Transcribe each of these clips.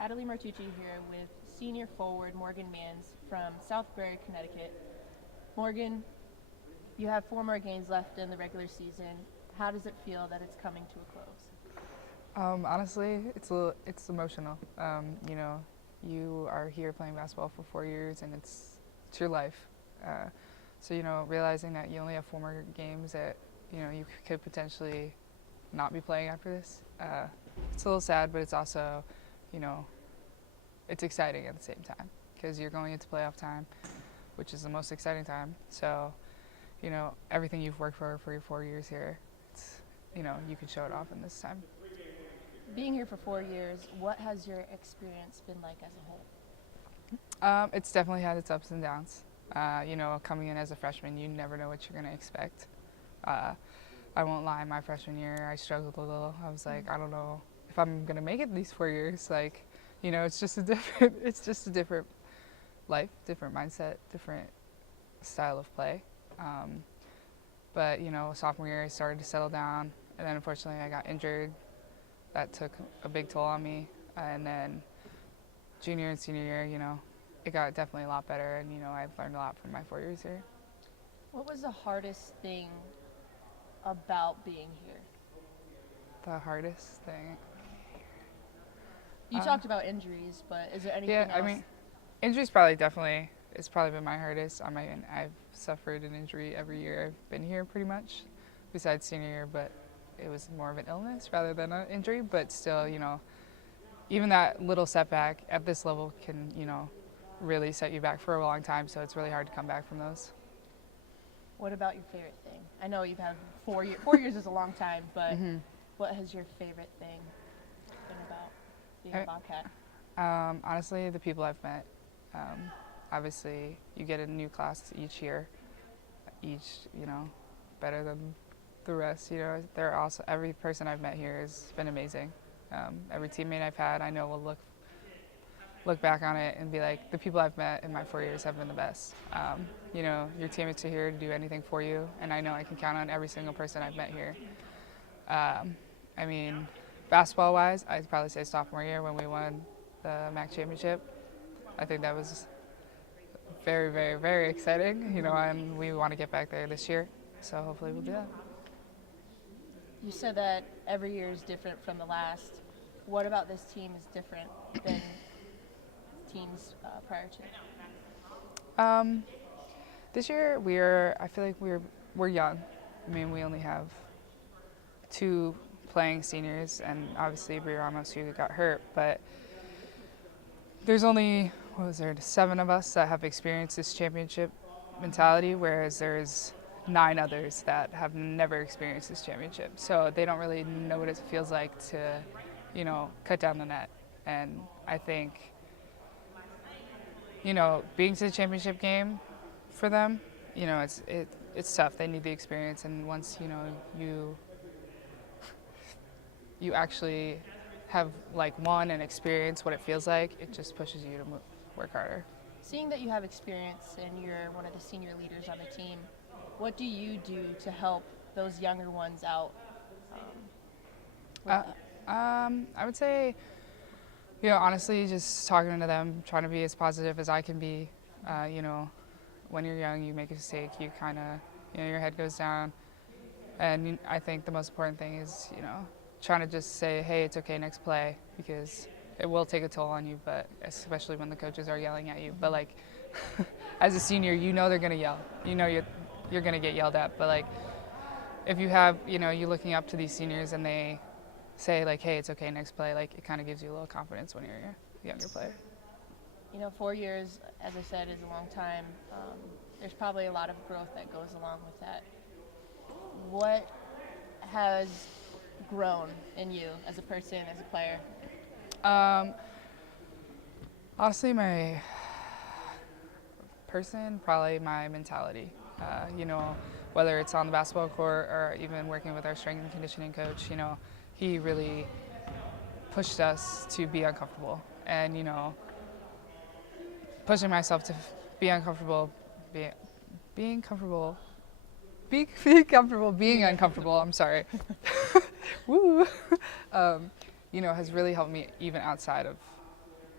Adelie Martucci here with senior forward Morgan Manz from Southbury, Connecticut. Morgan, you have 4 more games left in the regular season. How does it feel that it's coming to a close? Honestly, it's emotional. You are here playing basketball for 4 years, and it's your life. So realizing that you only have 4 more games that you could potentially not be playing after this. It's a little sad, but it's also, it's exciting at the same time because you're going into playoff time, which is the most exciting time. So, everything you've worked for your 4 years here, you can show it off in this time. Being here for 4 years, what has your experience been like as a whole? It's definitely had its ups and downs. Coming in as a freshman, you never know what you're going to expect. I won't lie, my freshman year, I struggled a little. I was like, I don't know if I'm going to make it these 4 years. It's just a different life, different mindset, different style of play. But sophomore year, I started to settle down, and then unfortunately I got injured. That took a big toll on me. And then junior and senior year, it got definitely a lot better, and I've learned a lot from my 4 years here. What was the hardest thing about being here? The hardest thing? You talked about injuries, but is there anything else? Yeah, injuries it's probably been my hardest. I've suffered an injury every year I've been here pretty much, besides senior year, but it was more of an illness rather than an injury. But still, even that little setback at this level can, really set you back for a long time, so it's really hard to come back from those. What about your favorite thing? I know you've had 4 years. 4 years is a long time, but what has your favorite thing been about being a Bobcat? Honestly, the people I've met. Obviously, you get a new class each year, better than the rest. They're also, every person I've met here has been amazing. Every teammate I've had, I know will look back on it and be like, the people I've met in my 4 years have been the best. Your teammates are here to do anything for you, and I know I can count on every single person I've met here. Basketball-wise, I'd probably say sophomore year when we won the MAC championship. I think that was very, very, very exciting, and we want to get back there this year, so hopefully we'll do that. You said that every year is different from the last. What about this team is different than teams prior to? This year I feel like we're young. We only have 2 playing seniors, and obviously Brie Ramos, who got hurt, but there's only 7 of us that have experienced this championship mentality, whereas there's 9 others that have never experienced this championship, so they don't really know what it feels like to cut down the net. And I think being to the championship game for them, it's tough. They need the experience, and once you actually have won and experience what it feels like, it just pushes you to work harder. Seeing that you have experience and you're one of the senior leaders on the team, what do you do to help those younger ones out? I would say, honestly, just talking to them, trying to be as positive as I can be. When you're young, you make a mistake, you kind of, your head goes down. And I think the most important thing is, trying to just say, hey, it's okay, next play, because it will take a toll on you, but especially when the coaches are yelling at you. But as a senior, they're going to yell. You're going to get yelled at. But if you have, you looking up to these seniors and they say hey, it's okay, next play, it kind of gives you a little confidence when you're a younger player. 4 years, as I said, is a long time. There's probably a lot of growth that goes along with that. What has grown in you as a person, as a player? Honestly, my person, probably my mentality. Whether it's on the basketball court or even working with our strength and conditioning coach, he really pushed us to be uncomfortable. And, pushing myself to be uncomfortable, being comfortable being uncomfortable, I'm sorry. Woo! Has really helped me even outside of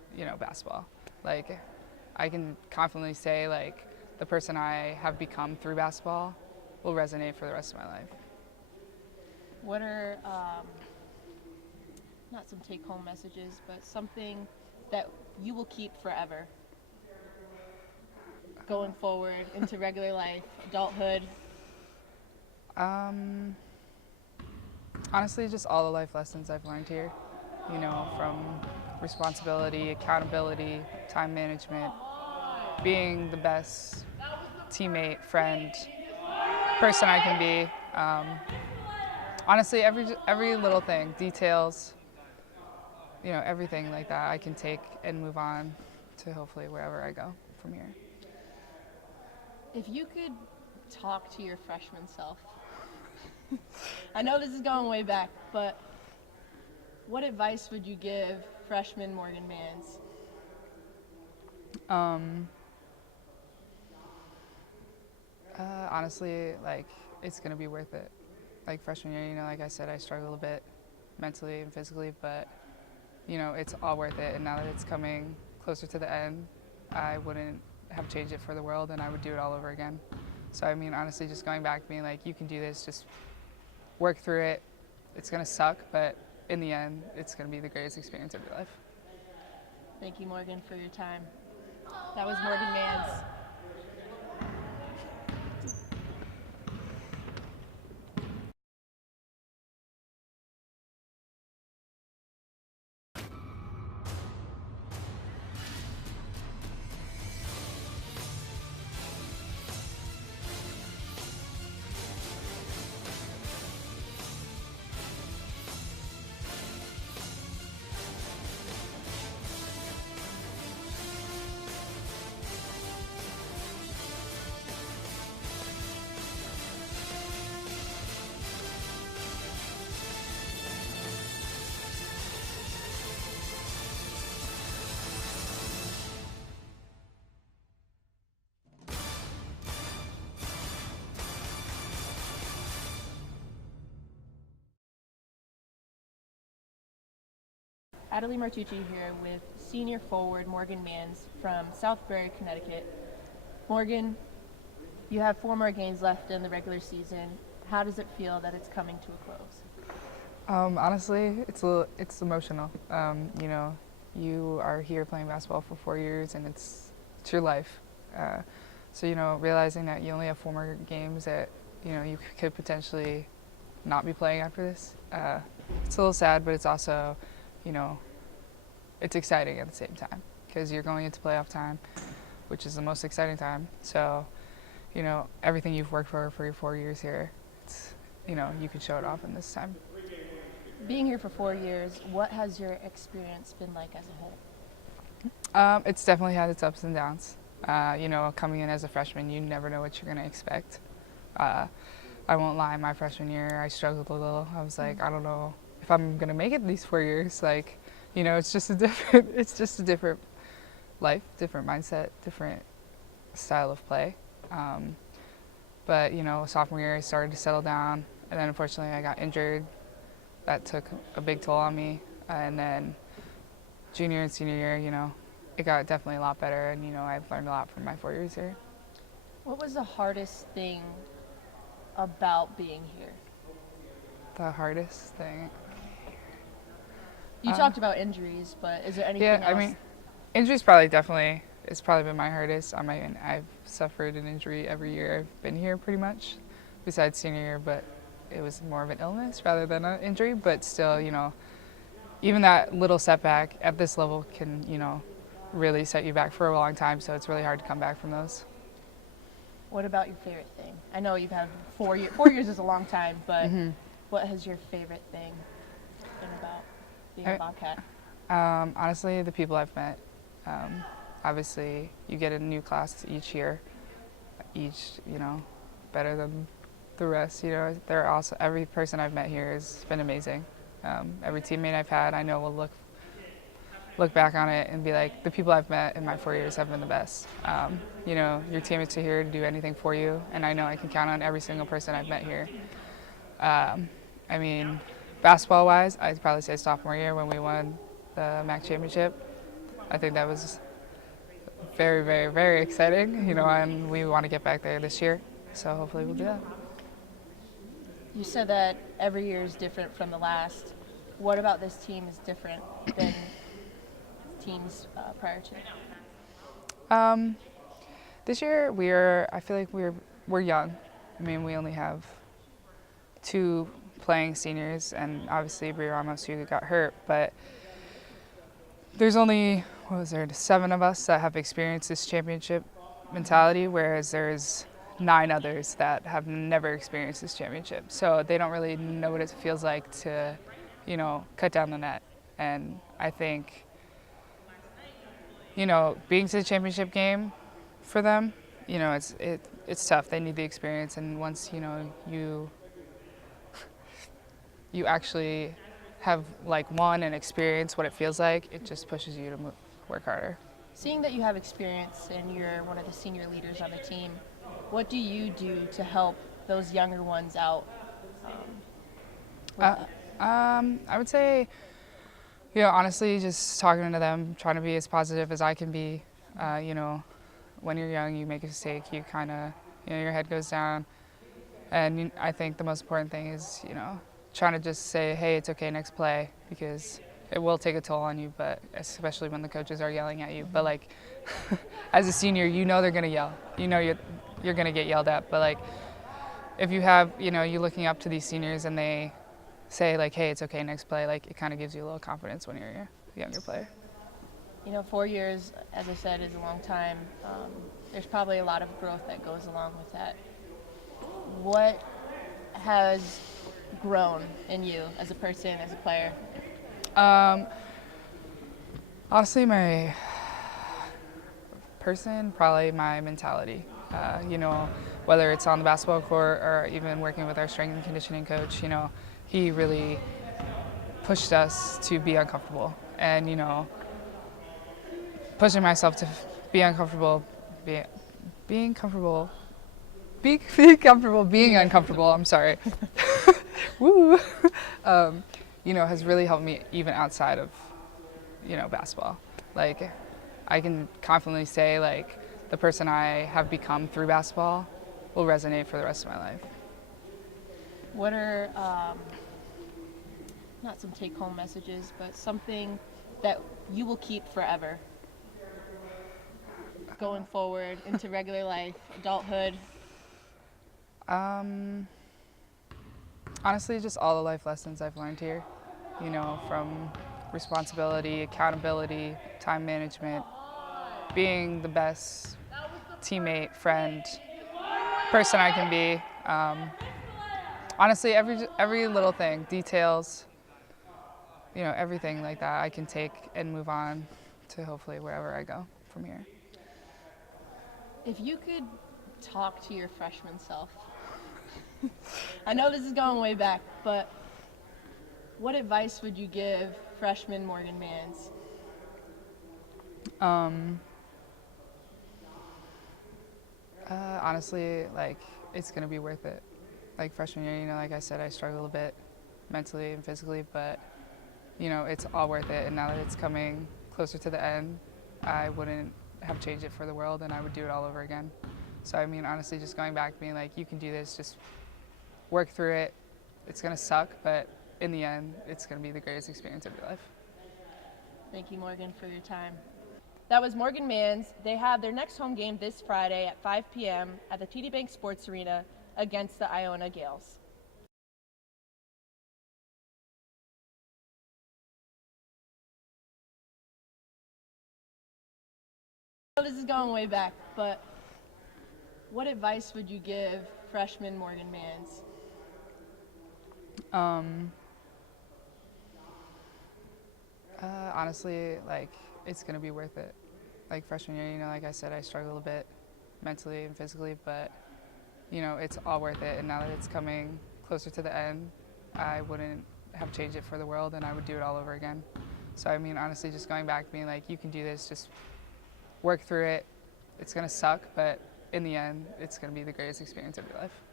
basketball. Like, I can confidently say, like, the person I have become through basketball will resonate for the rest of my life. What are not some take-home messages, but something that you will keep forever going forward into regular life, adulthood? Honestly, just all the life lessons I've learned here, from responsibility, accountability, time management, being the best teammate, friend, person I can be. Honestly, every little thing, details, everything like that, I can take and move on to hopefully wherever I go from here. If you could talk to your freshman self, I know this is going way back, but what advice would you give freshman Morgan Manz? Honestly, like, it's gonna be worth it. Like, freshman year, like I said, I struggled a bit mentally and physically, but it's all worth it. And now that it's coming closer to the end, I wouldn't have changed it for the world, and I would do it all over again. So I mean, honestly, just going back, being like, you can do this, just work through it. It's gonna suck, but in the end, it's gonna be the greatest experience of your life. Thank you, Morgan, for your time. That was Morgan Manz. Adelie Martucci here with senior forward Morgan Manz from Southbury, Connecticut. Morgan, you have 4 more games left in the regular season. How does it feel that it's coming to a close? Honestly, it's emotional. You are here playing basketball for 4 years, and it's your life. So realizing that you only have 4 more games that you could potentially not be playing after this. It's a little sad, but it's also, it's exciting at the same time because you're going into playoff time, which is the most exciting time. So, everything you've worked for your 4 years here, it's, you can show it off in this time. Being here for 4 years, what has your experience been like as a whole? It's definitely had its ups and downs. Coming in as a freshman, you never know what you're going to expect. I won't lie, my freshman year, I struggled a little. I was like, I don't know if I'm going to make it these 4 years. Like, it's just a different life, different mindset, different style of play. But, sophomore year, I started to settle down. And then, unfortunately, I got injured. That took a big toll on me. And then junior and senior year, it got definitely a lot better. And, I've learned a lot from my 4 years here. What was the hardest thing about being here? The hardest thing? You talked about injuries, but is there anything else? Yeah, I mean, injuries it's probably been my hardest. I mean, I've suffered an injury every year I've been here pretty much, besides senior year, but it was more of an illness rather than an injury. But still, even that little setback at this level can, really set you back for a long time. So it's really hard to come back from those. What about your favorite thing? I know you've had 4 years. 4 years is a long time, but what has your favorite thing been about being a Bobcat? Honestly, the people I've met. Obviously, you get a new class each year, better than the rest. They're also, every person I've met here has been amazing. Every teammate I've had, I know will look back on it and be like, the people I've met in my 4 years have been the best. Your teammates are here to do anything for you, and I know I can count on every single person I've met here. I mean, basketball-wise, I'd probably say sophomore year when we won the MAC championship. I think that was very, very, very exciting, and we want to get back there this year. So hopefully we'll do that. You said that every year is different from the last. What about this team is different than teams prior to it? This year I feel like we're young. I mean, we only have 2 playing seniors, and obviously Brie Ramos who got hurt, but there's only 7 of us that have experienced this championship mentality, whereas there's 9 others that have never experienced this championship. So they don't really know what it feels like to, cut down the net. And I think, being to the championship game for them, it's tough. They need the experience, and once you actually have won and experience what it feels like, it just pushes you to work harder. Seeing that you have experience and you're one of the senior leaders on the team, what do you do to help those younger ones out? I would say, honestly, just talking to them, trying to be as positive as I can be. When you're young, you make a mistake, you kind of, your head goes down. And I think the most important thing is, trying to just say, hey, it's okay, next play, because it will take a toll on you, but especially when the coaches are yelling at you. But as a senior, they're gonna yell. You're gonna get yelled at. But if you have, you looking up to these seniors and they say hey, it's okay, next play, it kind of gives you a little confidence when you're a younger player. 4 years, as I said, is a long time. There's probably a lot of growth that goes along with that. What has grown in you as a person, as a player? Honestly, my person, probably my mentality. Whether it's on the basketball court or even working with our strength and conditioning coach, he really pushed us to be uncomfortable. And, pushing myself to be uncomfortable, being comfortable, be comfortable being uncomfortable, I'm sorry. Woo! Has really helped me even outside of, basketball. I can confidently say, the person I have become through basketball will resonate for the rest of my life. What are, not some take-home messages, but something that you will keep forever going forward into regular life, adulthood? Honestly, just all the life lessons I've learned here, from responsibility, accountability, time management, being the best teammate, friend, person I can be. Honestly, every little thing, details, everything like that I can take and move on to hopefully wherever I go from here. If you could talk to your freshman self, I know this is going way back, but what advice would you give freshman Morgan Manz? Honestly, it's going to be worth it. Freshman year, like I said, I struggled a bit mentally and physically, but, it's all worth it. And now that it's coming closer to the end, I wouldn't have changed it for the world, and I would do it all over again. So, honestly, just going back, being you can do this, just work through it. It's going to suck, but in the end, it's going to be the greatest experience of your life. Thank you, Morgan, for your time. That was Morgan Manz. They have their next home game this Friday at 5 p.m. at the TD Bank Sports Arena against the Iona Gales. This is going way back, but what advice would you give freshman Morgan Manz? Honestly, it's going to be worth it. Freshman year, like I said, I struggled a bit mentally and physically, but, it's all worth it. And now that it's coming closer to the end, I wouldn't have changed it for the world, and I would do it all over again. So, honestly, just going back, being you can do this, just work through it. It's going to suck, but in the end, it's going to be the greatest experience of your life.